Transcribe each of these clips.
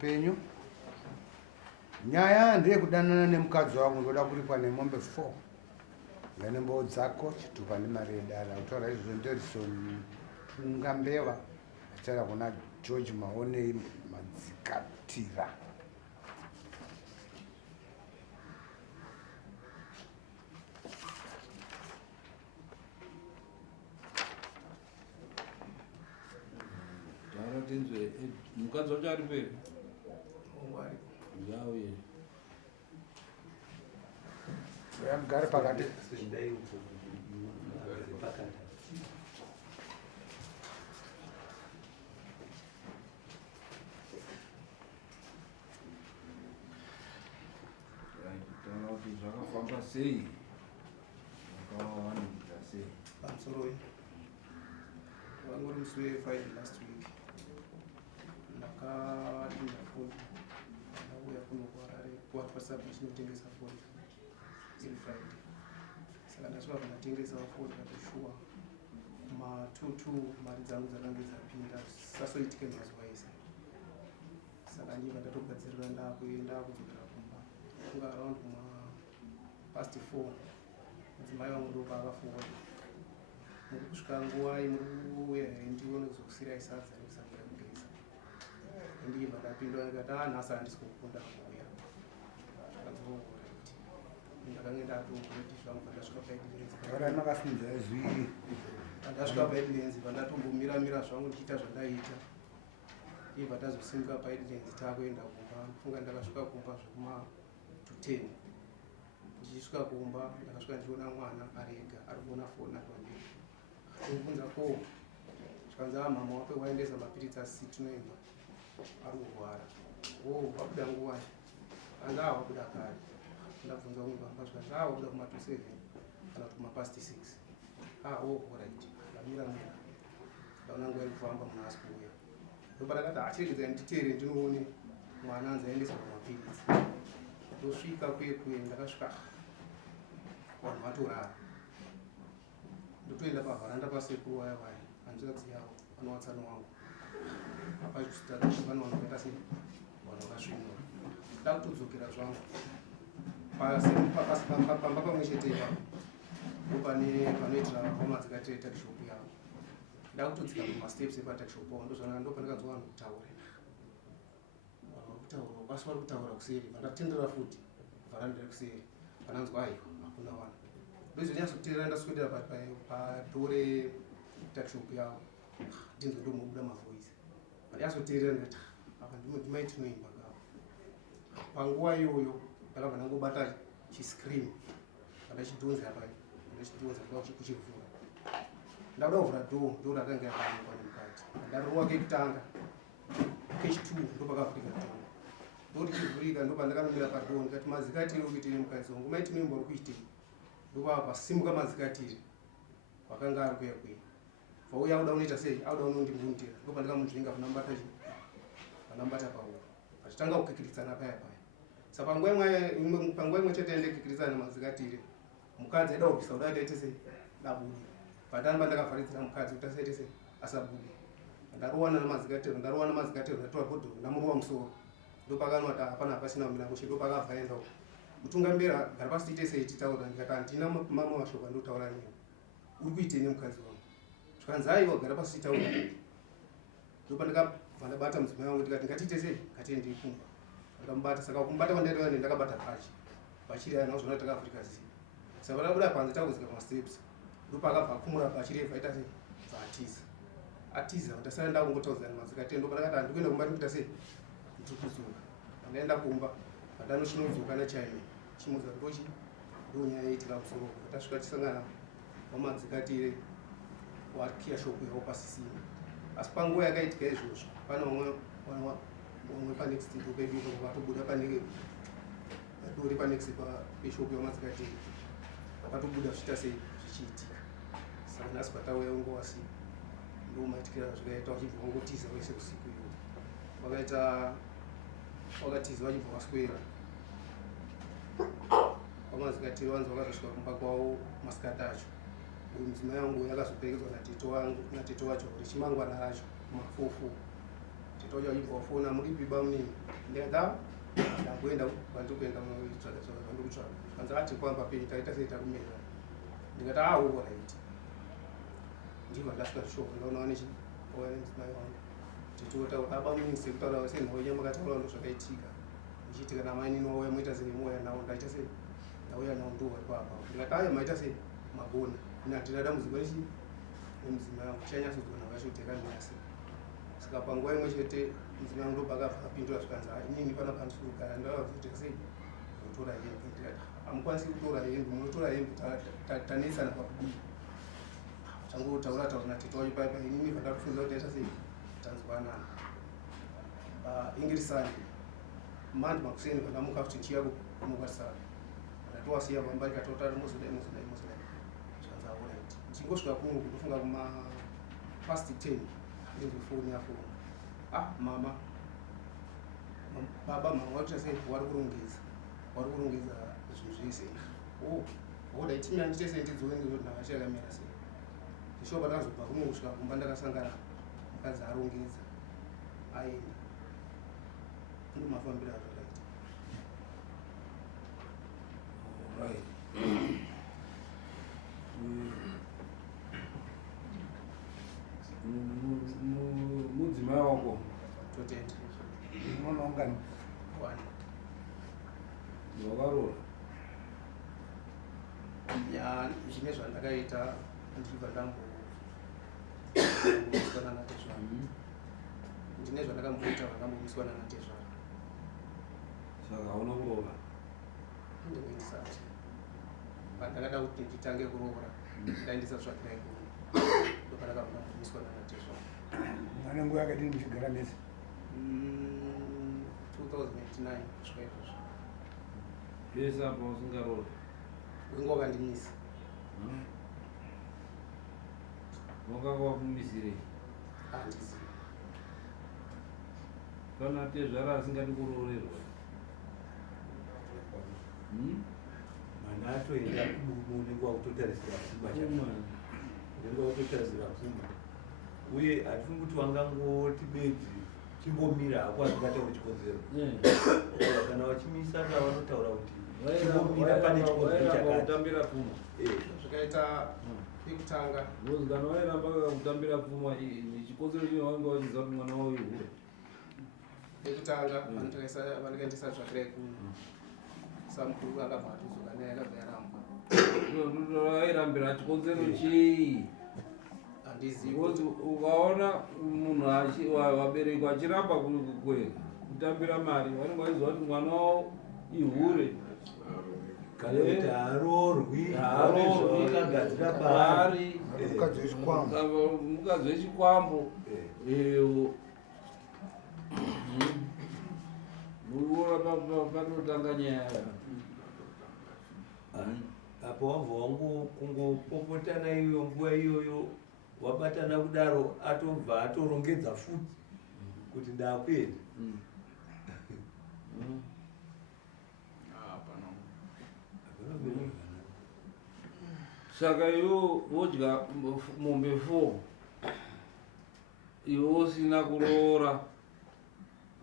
penyu. Nyaya ndeyekudanana nemukadzi wangu ndoda kuripwa nemombe 4 ngane mboo dzako chitupa nemari yedara kutaura izvozvo Ndelson Ngambeva achara kuna George Maonei Madzikatira. Mukadzi wacho ari peri yauye yagare pakati taura kuti zvakafamba sei vakawawanidza sei pamusoro vangori musi weFriday last week ndakadinda foni ndauya kuno kuHarare kuwhatsapp chinotengesa foni iri Friday saka ndasvika pandatengesa foni katoshuwa matutu mari dzangu dzakange dzapinda sasoitike mazuva ese saka ndibva ndatogadzirira ndakuenda kudzokera kumba kunga around past 4 mudzimai vangu ndo paakafona muri kusvika nguva imuriuya here ndione kuzokusirai sadza nekusamira kugeza ndibva ndapindwa ndikati nhasi handisi kukunda kuuya zvakadzooraiti ndakange ndatomboreti zvangu pandasvika makasimudza zviri pandasvika paidlands pandatombomiramira zvangu ndichiita zvandaita ibva tazosimuka paidlands takuenda kumba funga ndakasvika kumba zvekuma to 10 ndichisvika kumba ndakasvika ndichiona mwana arega ari kuona foni atwandiri ndobvunza ko zvikanzi mama wape waendesa mapiritsi asitinoimba ari kurwara wabuda nguva anzi wabuda kare ndabvunza umwe baba zvikanzi wabuda kuma 27 kana kuti kuma past 6 right ndamiramira ndaona nguva iri kufamba munhu asi kuuya ndopa ndakati achiregedzai nditere ndinoone mwana anzi aendeswa pamapiritsi ndosvika kuye ndakasvika vanhu vatorara ndotoenda pavharanda pasekuru waya waya hanzvadzi yavo vanowatsano wangu apachitavana vanhu vakaita sei vanhu vakasvinura ndakutodzokera zvangu pamba pamwe chete ipapo ndopanoitira vamadzikatire takishopu yavo ndakutodzika mumasteps epatakishopu avo ndozvanaka ndopandakadzwa vanhu kutaura basi vari kutaura kuseri vandatendera futi vharanda rekuseri vananzwa aiwa hakuna vanhu ndozvonyatsoteerera ndaswedera padhore takishopu yavo ndinzwa ndomubuda mavhoisi vandanyatsoteerera ndikati apa ndimai tinoimba gavo panguva iyoyo ndakabva ndangobata chiscreen vandachidhonza pai ndachidhonza ndikauchi kuchivhura ndakuda kuvhura dhoo ndo rakanga yakaonekwa nemukati ndarowa kekutanga kechi2 ndopakavhurika dhoo ndotichivhurika ndopandakamira padhoo ndikati madzikatiri ukuitei mukadzi wangu mai tinoimba uri kuitei ndopapa pasimuka madzikatiri wakanga ari kuya kuya vauya auda unoita sei auda unondibvunitira ndopandikamunzvinga vanambata pauro vachitanga kukikiritsana paya paya saka panguva imwe chete ndekikiritsana madzikatiri mukadzi aida kubvisa uda aitaite sei dabudi patamba ndakavharidzira mukadzi kuti asaite sei asabudi ndarowana namadzikatiri ndatora bhodhoro ndamuruwa musoro ndopakanoti hapana hapasina kumira mushe ndopakabva aendawo mutungambira gara pasi tiite sei titaura ndikati handina mama mashoko ndotaura nemi uri kuitei nemukadzi wangu zvikanzi aiwa gara pasi titaura ndopandikabva ndabata mudzimai wangu ndikati ngatiite sei ngatiye ndeikumba ndamubata saka kumbata kwandaitoa ndakabata bhachi bhachi riya nawo zvona takavhurika zii saka ndabuda panze takudzika pamasteps ndopakabva akumura bhachi riya vaita sei bvaatiza atiza ndasara ndakungotaudzana madzikatiri ndopandakati handikuenda kumba ndikuita sei ndikudzoka pandaenda kumba pandanoshinodzoka nachaime chimudza ndochi ndonyaya yaitika musoro tasvika tisangana wamadzikatire wakiya shopu yavo pasisina asi panguva yakaitika izvozvo pane vamwe panext ndopebiko vakatobuda padori panext peshopu yamadzikatire vakatobuda zvichiita sei zvichiitika saka nhasi patauya ungowasi ndomaitikira zvikaita vachibva vangotiza vese usiku iyoyo vakatiza vachibva vaswera vamadzikatire vanzi vakazosvika kumba kwavo masikati acho uyu mudzimai wangu yakazopekedzwa nateto wacho richimangwana racho kuma 44 titoja ibofuna muri biba mnini ndenda ndakwenda kwandikuenda muitsvaka tsvaka kwandikutsvaka kanzi ati kwamba pe taita sei takumira ndikati awo right ndibva ndasvika shoko ndaona wane chiwana mudzimai wangu tichiotaura baba mnini sekutaura senhauya makataura ndo zvakaitika ndichiitika namainini wauya moita sei mouya nawo ndaita sei ndauya nawo ndo vari papa ndikati aya maita sei magona ina handinada muzikwa ichi nemudzimai wangu chanyatsodzona vachoteka nhasi saka panguva imwe chete mudzimai wangu ndobakabva apindura zvikanzi inini pana pandikugara ndavazoteka sei kutora hembe ndikati hamukwanisi kutora hembe munotora hembe tanesana pakudii changotaura taura natete wacho paipa inini vandatofunza kuti taita sei tanzwanana ingirisani mandi makuseni vandamuka kuti ndichiya kumukwatisana ndatowasiya pamba ndikatotari muzodai zvikanzi aorit ndichingosvika kuno kundofunga kuma past 10 ndifoni yafoni mama baba mama wakuita sei wari kurongedza zvinhu zvese oda itimi handite sei ndidzowe ndinavachi yakamira sei ndishoba ndakazobva kuno kusvika kumba ndakasangana mukadzi arongedza aenda ndomafambiro azvakaita right. Mudzimai wako totenda unoungani wani wakaroora zvine zvandakaita ndichibva ndambomiswana natezvaro ndine zvandakamboita vangambomiswana natezvaro saka hauna kuroora ndingoisati pandakada kuti nditange kuroora ndaindisasvakirai kuno ndopandakambomiswana natezvaro ane nguva yakadini muchigara nese 2009 kusvika izvozvo pese apa usingaroora wengova ndimisi wakanga wakumisirei handizi kana tezvara asingadi kuroorerwa mana atoenda unenge wakutotarisira pfuma unenge wakutotarisira pfuma uye hatifuni kuti wangangoti bedzi chimbomira hakwazi kungataura chikonzero kana vachimisana vanotaura kuti chimbomira pane chikonzero chakatambira pfuma zvakaita yekutanga nozi kana wairamba kakutambira pfuma chikonzero chino wanga wachiziva kuti mwana wavo ihure yekutanga vandikaendesa tsvakirai kuno samukuru akabva atudzoka naye akabva yaramba airambira chikonzero chii handizivi because ukaona munhu waberekwa achiramba kutambira mari vanenge vachiziva kuti mwana wavo ihure kana kuti haarorwi akagadzira bari mukadzi wechikwambo muiona panotanga nyaya apo wabva wangu kungopopotana iyoyo nguva iyoyo wabatana kudaro atobva atorongedza futi kuti ndakwenda saka iwo wodya mombe 4 iwe usina kuroora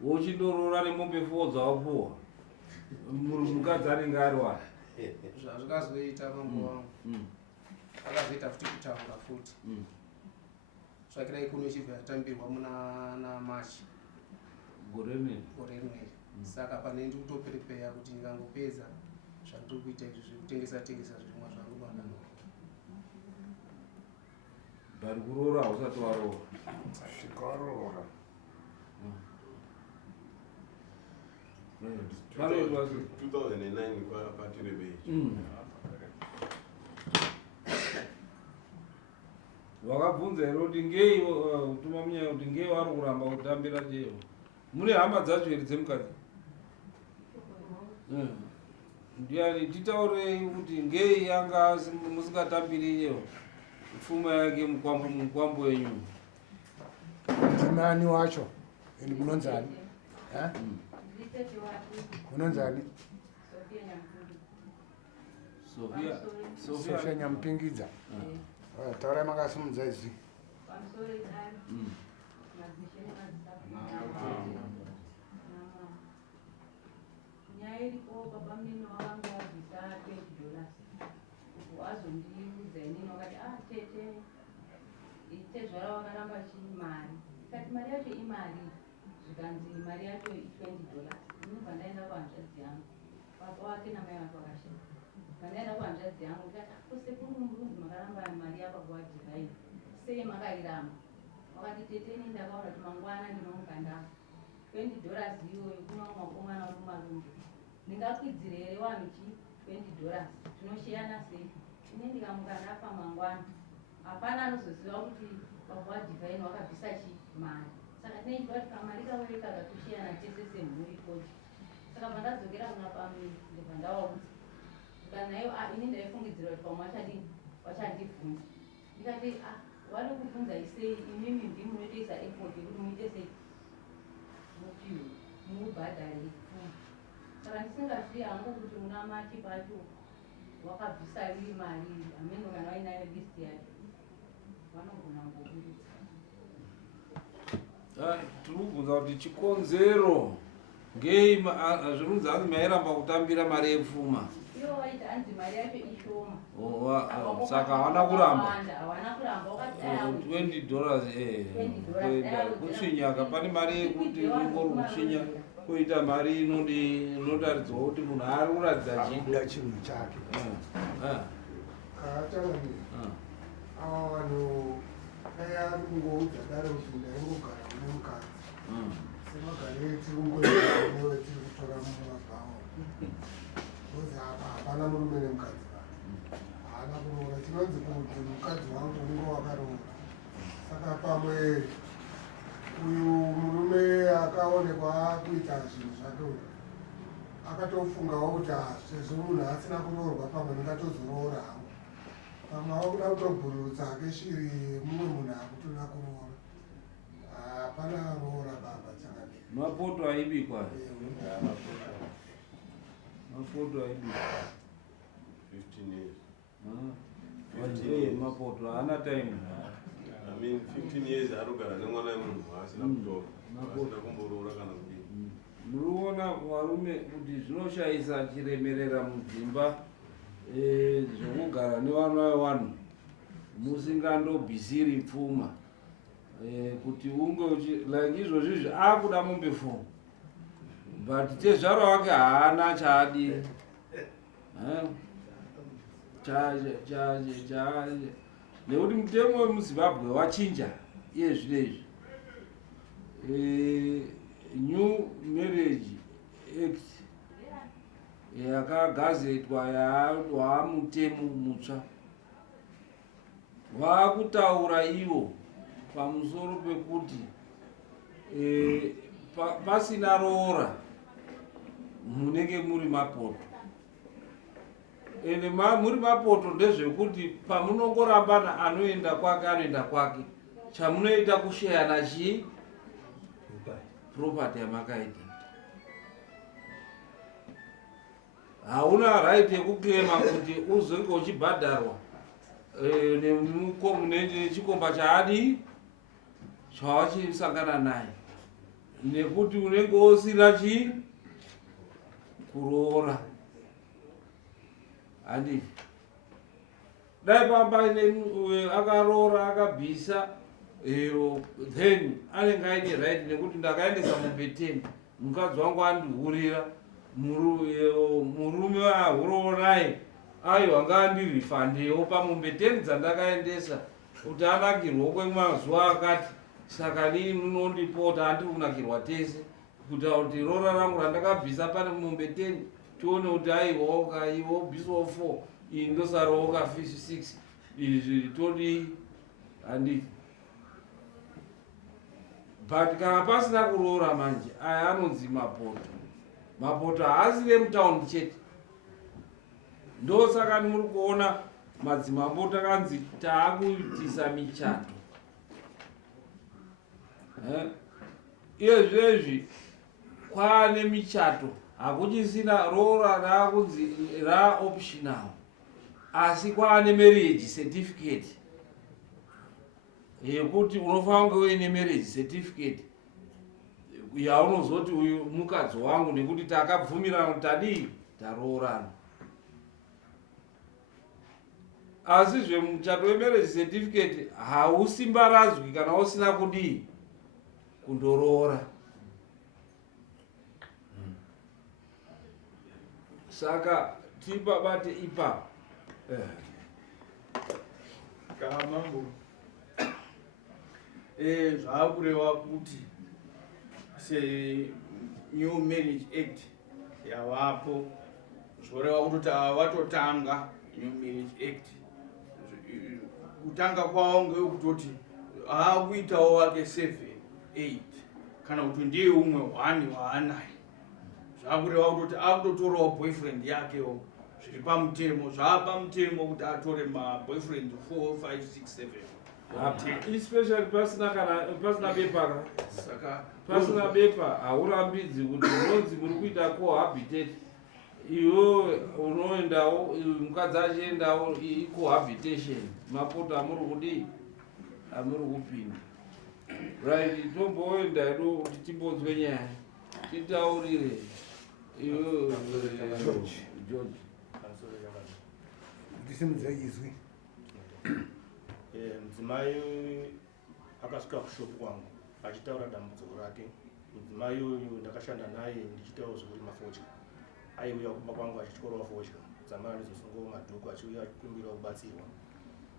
wochindoroora nemombe 4 dzawapuwa mukadzi anenge ari wani zvazvikazoita mambo wangu akazoita futi kutaura futi tsvakirai kuno ichibva yatambirwa muna machi gore rimweni saka pane ndi kutoperepeya kuti ndikangopedza zvandiri kuita izvi zvekutengesa zvirimwa zvangu vanano bari kuroora hausati waroora zvikaroora panoitwa 2009 patirebei wakabvunza here kuti ngei kutuma munyaya kuti ngei wari kuramba kutambira cheo mune hama dzacho here dzemukadzi ndiani titaurei kuti ngei yanga musingatambiri cheo pfuma yake mukwambo wenyu ndimani wacho ende munonzani munonzani Sofia Nyampingidza taurai makasimudza izi iripo baba mnene wavanga wabvisa $20 wazondiudza inini wakati tete tezvara wakaramba chimari ikati mari yacho imari zvikanzi mari yacho $20 inobva ndaenda kuhanzvadzi yangu baba wake namai vake vakasheka pandaenda kuhanzvadzi yangu ikati kusekuru murunzi makaramba mari yapa kuwadhivhaini sei makairamba wakati tete ini ndakaona kuti mangwana ndinomuka ndafa $20 iyoyo kuna mwakomana wekumarumbu ndingakwidzire here wanhu $20 tinoshiyana sei ine ndikamuka ndafa mangwana hapana anozoziva kuti baba wadhivhaini wakabvisa chimari saka tineichida kuti kamari kawereka katoshiyana tese semhuri koji saka pandadzokera kuna pamiri ndibva ndavaudza ikanaiyo ini ndaifungidzira kuti pamwe wachandibvunza ndikati wari kubvunza isei imimi ndimunotoisa effort yekuti muite sei mupiwe mubhadhare pfuma saka ndisingazivi hangu kuti muna mati pacho wakabvisa iri mari ameno kana wainayo list yacho vanogona ngokuridza tiri kubvunza kuti chikonzero ngei zvinonzi hanzi mairamba kutambira mari yepfuma iyo waita hanzi mari yacho ishoma saka hawana kuramba hawana kuramba $20 kutsvinyaka pane mari yekuti ingori kutsvinya koita mari inotaridzwa kuti munhu ari kuratidza chido chinhu chake kaachangamira ava vanhu dai ari kungoudza dare kuti ndaingogara mune mukadzi semagare tiri kungoenewe tiri kutora mumabhawa ozi apa hapana murume nemukadzi haana kuroora tinonzi kuti mukadzi wangu unge wakaroora saka pamwe uyu murume akaonekwa akuita zvinhu zvake akatofungawo kuti sezvo munhu asina kuroorwa pamwe ndingatozoroora hangu pamwe avakuda kutobhururutsa hake shiri mumwe munhu akutoda kuroora hapana roora baba changamira mapoto aibikwa mapoto aibikwa 15 years mapoto haana time 15 years arogara nemwana wemunhu asina kutora asina kumboroora kana kudii muriona varume kuti zvinoshayisa chiremerera mudzimba zvokugara nevana vevanhu musingandobvisiri pfuma kuti unge like izvozvizvi akuda mombe 4 but tezvaro wake haana chaadi nekuti mutemo wemuzimbabwe wachinja iye zvinezvi new marriage act yakagazetwa yaamutemo mutsva vaakutaura ivo pamusoro pekuti pasina roora munenge muri mapoto ende muri mapoto ndezvekuti pamunongorambana anoenda kwake anoenda kwake chamunoita kusheyana chii property yamakaita hauna right yekuklema kuti uzenge uchibhadharwa nechikomba chaadi chawachisangana naye nekuti unenge usina chii kuroora handi dai pamba akaroora akabvisa then anenge aine right nekuti ndakaendesa mubeteni mukadzi wangu andihurira murume ahuroonaye ayo anga andirifandewo pamumbeteni dzandakaendesa kuti anakirwa kwemazuva akati saka nii munondipota handiri kunakirwa tese kuita kuti roora rangu randakabvisa pane mumbeteni tione kuti aiwa iwo bviswa 4 iyi ndosarawo ka 6 izvi todi handii but kana pasina kuroora manje aya anonzi mapoto haasi vemutaundi chete ndosaka muri kuona madzimambo takanzi taakuitisa michato iye zvezvi kwaane michato hakuchisina roora raakunzi raoptional asi kwaane marriage certificate yekuti unofanira kunge uine marriage certificate yaunozoti uyu mukadzi wangu nekuti takabvumirana kuti tadii taroorana. Asi zvemuchato wemarriage certificate hausimbaradzwi kana usina kudii kundoroora. Saka tipabate ipapo. Kana mambo zvakureva kuti se New Marriage Act yavapo zvoreva kutoti vatotanga New Marriage Act kutanga kwavo ngekutoti aakuitawo wake 7 8 kana kuti ndiye umwe 1 waanaye zvakureva kutoti akutotorawo boyfriend yakewo zviri pamutemo zvaapamutemo kuti atore maboyfriend 4 5 6 7 especially pasina bepa. saka Pasina bepa haurambidzi kuti unonzi muri kuita cohabitate. Iwo unoendawo mukadzi achiendawo cohabitation mapoto amuri kudii amuri kupinda. Right, tomboenda edu kuti timbonzwe nyaya titaurire iwo George. ndisimudze izwi. Mudzimai akasvika kushopu kwangu achitaura dambudziko rake. Mudzimai uyu ndakashanda naye ndichitaura zvekurima fodya. Aiuya kumba kwangu achitikorawo fodya dzamara ndizosungawo madhuku achiuya achikumbira kubatsirwa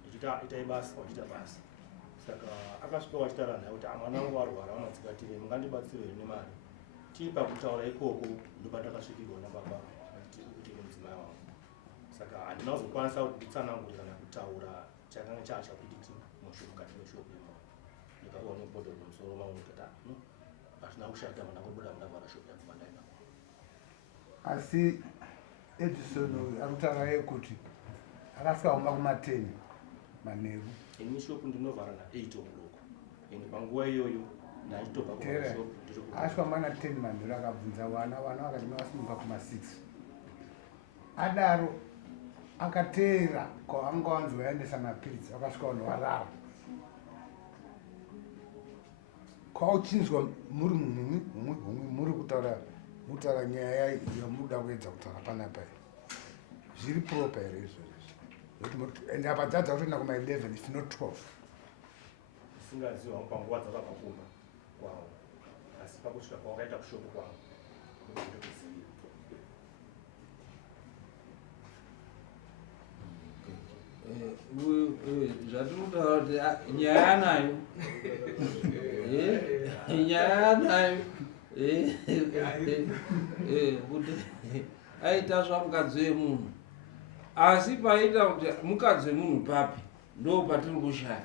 ndichiti itai basa wachita basa. Saka akasvika wachitaura naye kuti mwana wangu arwara wamadzikatire mungandibatsirei nemari. Tiri pakutaura ikoko ndopandakasvikirwa nababa kuti mudzimai wangu. Saka handina kuzokwanisa kuti nditsanangure kana kutaura chakanga chachakuititi mukati meshopu imomo. Ndikaona bhodho mumusoro mangu kuti hazvina kushata mana kubuda mundavhara shopu yangu mandaenda. Asi Edison uyu arikutaura iye kuti akasvika kuma kuma10 manheru. Ini shopu ndinovhara na8 o'clock. Ende panguva iyoyo ndachitobva kumashopu ndiri asvika mana 10 manheru akabvunza vana vakati mavasimuka kuma6. Adaro akateera kwavanga vanzi vaendesa mapiritsi vakasvika vanhu varara. Kwauchinzwa muri humwe muri kutaura nyaya yamuda kuedza kutaura panapa here. Zviri proper here izvozvo. Ende apa dzadza kutoenda kuma11 if not 12. Singaziva panguva dzakabva kumba kwavo. Asi pakusvika kwawakaita kushopu kwavo. Zvatinotaura kuti nyaya anayo nyaya anayo kuti aita zvamukadzi wemunhu. Asi paita kuti mukadzi wemunhu papi ndo patiri kushaya.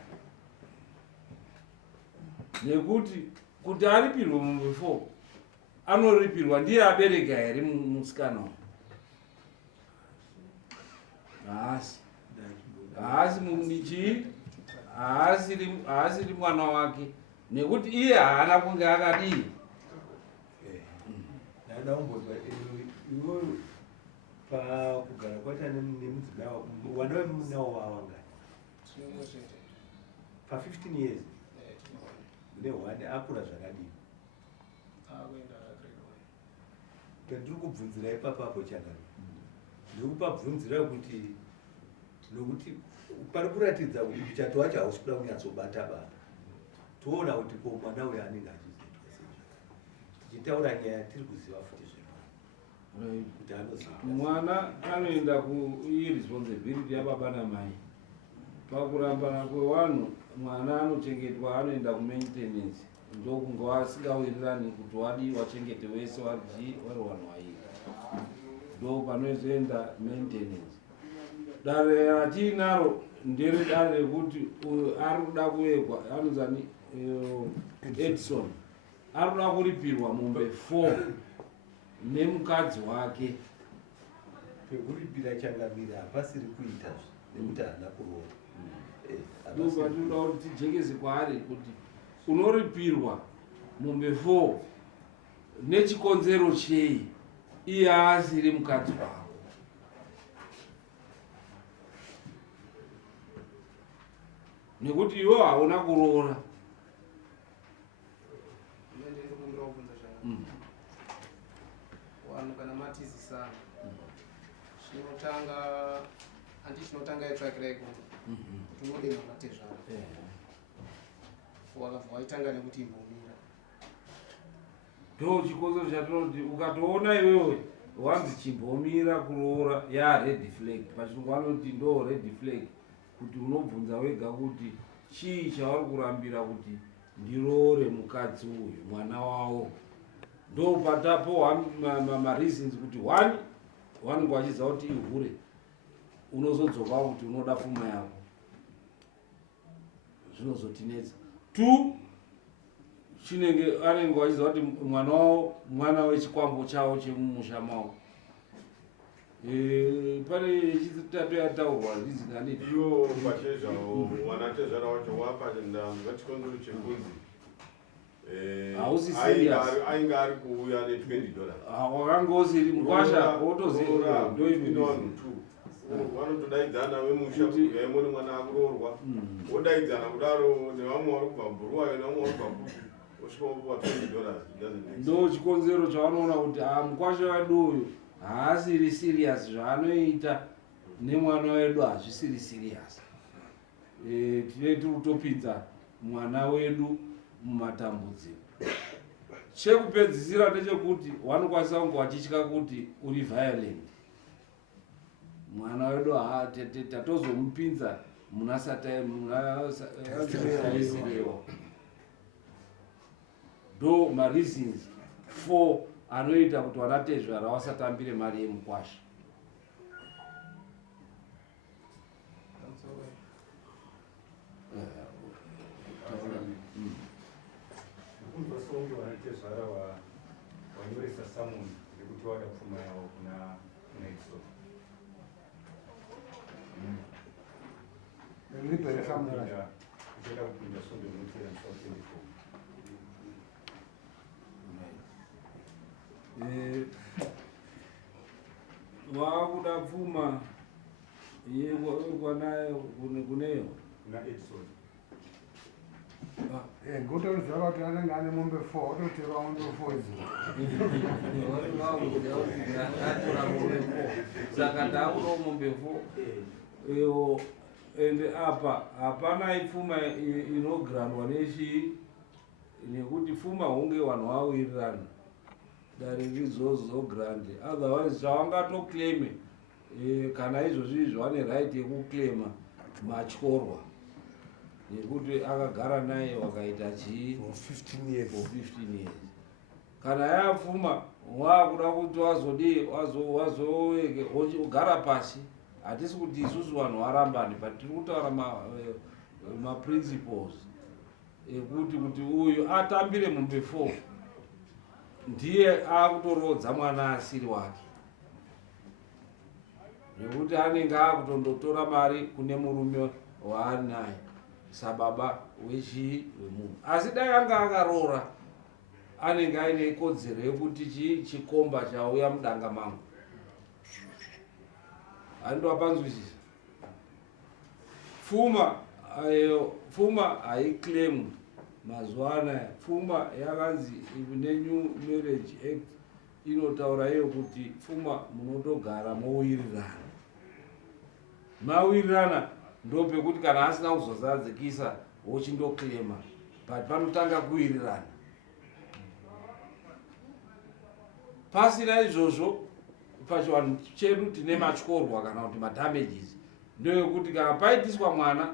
Nekuti kuti aripirwe mumwe 4 anoripirwa ndiye abereka here musikana uyu. Haasi munichi haasiri mwana wake nekuti iye haana kunge akadii. Ndada kumbozwa iwo pakugara kwaita nemudzimai wako wana wemunawo wawangani pa15 years nehwane akura zvakadii. Pendiri kubvunzira ipapapo chanaro ndiri kupabvunzira kuti nokuti pari kuratidza kuti muchato wacho hausi kuda kunyatsobata baba. Toona kuti ko mwana uyu anenge achizoitwa sei. Tichitaura nyaya tiri kuziva futi zvinhu kuti anoziva. Mwana anoenda kuirresponsibility yababa namai. Pakurambana kwevanhu mwana anochengetwa anoenda kumaintenance ndokunge asingawirirani kuti wadi wachengete wese vari vanhu vairi. Ndo panozoenda maintenance. Dare ratinaro ndere dare rekuti ari kuda kuwekwa anozani Edison ari kuda kuripirwa mombe 4 nemukadzi wake. Pekuripira changamira hapasiri kuita nekuti haana kuroora. Ndo patinoda kuti tijekeze kwaari kuti unoripirwa mombe 4 nechikonzero chei iye haasiri mukadzi wako. Nekuti iwo hauna kuroora. ndiri kumbira kubvunza vanhu kana matizisana chinotanga handi chinotanga yatsvakira ikoko kuti unode mamatezvara wakabva waitanga nekuti imbomira ndo chikonzero chatinoti ukatoona iwewe wanzi chimbomira kuroora red flag pachirungu vanoti ndo red flag kuti unobvunza wega kuti chii chavari kurambira kuti ndiroore mukadzi uyu mwana wavo ndo patapo mareasons kuti one vanenge vachiziva kuti ihure unozodzoka kuti unoda pfuma yako zvinozotinetsa two chinenge anenge vachiziva kuti mwana wavo mwana wechikwambo chavo chemumusha mavo pane chitatu yataurwa rizinganiti iwo pachezvavo mwana tezvara wacho wapanda chikonzero chekunzi hausi serious ainge ari kuuya ne$20 wakanga usiri mukwasha wotoziva ndoino vanhu tu vanotodaidzana vemusha yaimoni mwana akuroorwa wodaidzana kudaro nevamwe vari kubva bhuruwayo nevamwe vari kubva kuti osvikaopuwa $20 ndo chikonzero chavanoona kuti mukwasha wedu uyu haasiri serious zvaanoita nemwana wedu hazvisiri serious tine tiri kutopinza mwana wedu mumatambudziko chekupedzisira ndechekuti vanokwanisa kunge vachitya kuti uri violent mwana wedu tatozomupinza munasataisirewa ndo mareasons 4 anoita kuti vanatezvara vasatambire mari yemukwasha kunzwasonge vanatezvara vanyoresa samoni yekuti vada pfuma yavo kuna edison uchienda kupinda songe rinotera vakuda pfuma yekwanayo kuneyo kuna edison ngotoziva kuti anenge ane mombe 4 ototerwa mombe 4 saka takuda mombe 4 ende apa hapana pfuma inogranwa nechii nekuti pfuma hunge vanhu vawirirana dare rizozogrande otherwise zvavangatoclaime kana izvozvi izvo vane right yekuclaima matyorwa nekuti akagara naye wakaita chii for 15 years kana yapfuma wakuda kuti wazodii wazogara pasi hatisi kuti isusu vanhu varambani but tiri kutaura maprinciples ekuti kuti uyu atambire mombe 4 ndiye akutorodza mwana asiri wake nekuti anenge akutondotora mari kune murume waari naye sababa wechii wemunhu asi dai anga akaroora anenge aine kodzero yekuti chii chikomba chauya mudanga mangu handopanzwisisa pfuma haiclaimwi mazuva anaya pfuma yakanzi nenew marriage act inotaura iyo kuti pfuma munotogara mowirirana mawirirana ndopekuti kana asina kuzozadzikisa wochindoclaima but panotanga kuwirirana pasina izvozvo pachivanhu chedu tine matyorwa kana kuti madamages ndoyekuti kana paitiswa mwana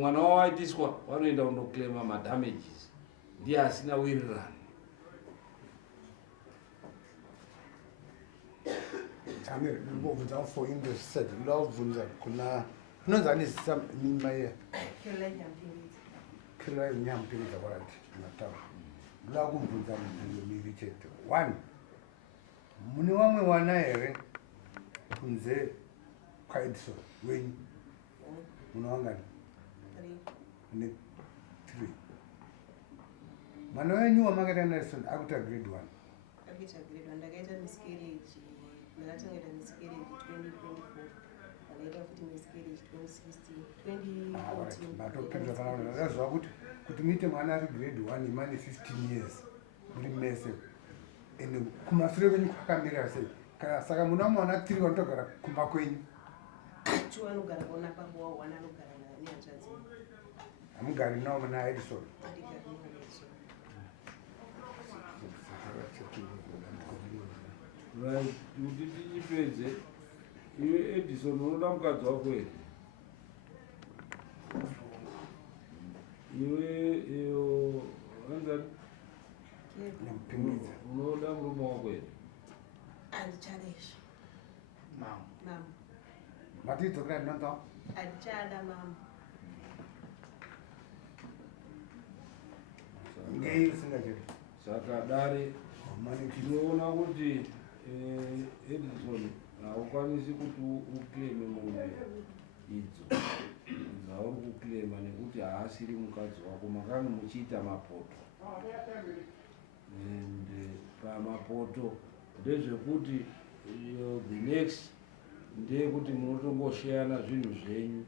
mwana wavo aitiswa vanoenda kundoclaima madamages ndiye asina wirirana ndobvunza for indosed ndobvunza kuna unonzanisa mimaiya kila nyampiriza kwarati nataura ndoda kubvunza mibvunzo miviri chete 1 mune vamwe wana here kunze kwaedison wenyu munowangani ne 3 mwana wenyu wamakaita naedison akuita grade 1 akuita grade 1 ndakaita miscarriage ndakatangaita miscarriage 2024 ndakaita futi miscarriage 2016 matopinza kana ndaziva kuti muite mwana ari grade 1 imane 15 years muri mese ende kumashure kwenyu kwakamirira sei saka munomaona tiri vanotogara kumba kwenyu Two anogara kuona papo wao wana anogara nehanzvadzi. hamugari navo muna Edison. Adigara nehanzvadzi. Right, kuti tichipedze iwe Edison unoda mukadzi wako here iwe iyo anzani unoda murume wako here Andichadesha. Mama. Mama. matidzokera ndinonzwa Andichada mama. ngei usingachiri saka dare tinoona kuti Edison haukwanisi kuti ukleme mombe idzo dzauri kuklema nekuti haasiri mukadzi wako makanga muchiita mapoto and pamapoto ndezvekuti the next ndeyekuti munotongosheyana zvinhu zvenyu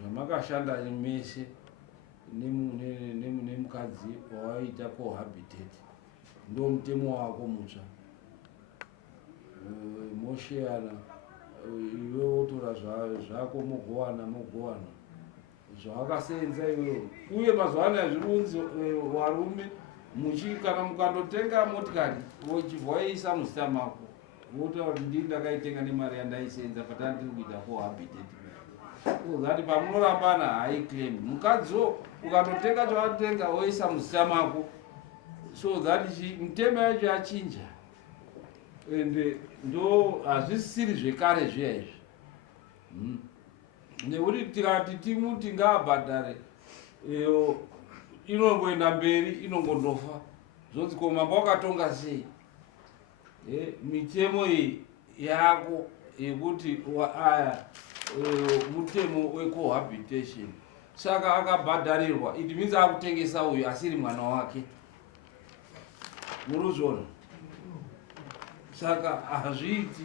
zvamakashanda mese nemukadzi wawaita cohabitate ndo mutemo wako mutsva mosheyana iwe wotora zvako mogowana zvawakasenza iwewo uye mazuva anaya zvirunzi varume kana mukandotenga motikari wochibva waisa muzita mako wotaura kuti ndii ndakaitenga nemari yandaisenza patandiri kuita cohabitate uzati pamunorambana haiclaim mukadziwo ukandotenga chawatenga woisa muzita mako so that mutemo yacho yachinja ende ndo hazvisiri zvekare zviya izvi nekuti tikati timuti ngaabhadhare inongoenda mberi inongondofa zvonzi ko mamba wakatonga sei mitemo iyi yako yekuti aya mutemo wecohabitation saka akabhadharirwa it means akutengesa uyu asiri mwana wake muruzvona saka hazviiti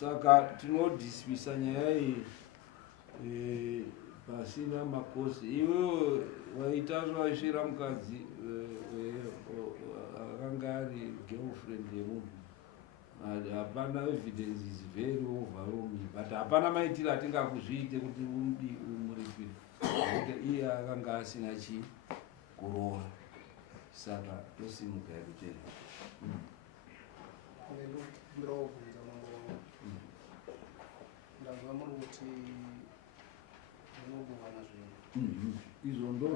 saka tinodhisipisa nyaya iyi pasina makosi iwewo waita zvaisvira mukadzi akanga ari girlfriend yemunhu hapana evidences very overwhelming but hapana maitiro atingakuzviite kuti umuripire kuti iye akanga asina kurora saka tosimuka yekuchena ndinobvunza mambo ndazva muri kuti munobuvana zvinhu izvo ndo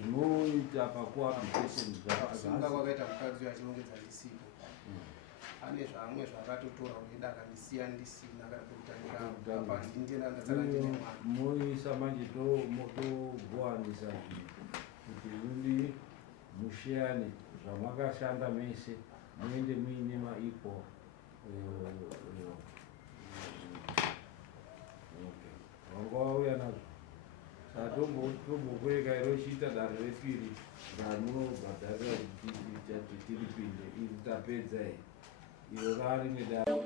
zvinoita pacohabitation zvakasunga kwakaita mukadzi uyo achinongedza ndisipo ane zvamwe zvakatotora uida akandisiya ndisina kana pekutangira apa ndindena ndatsara ndine mwana moisa manje motogowanisa zvinhu kuti udi musheyane zvamakashanda mese muende muine maipo vanga vauya nazvo saka tombokureka iro chiita danho repiri ramunobhadharira kuti tiripinde iri tapedza here iro raa rimwe danho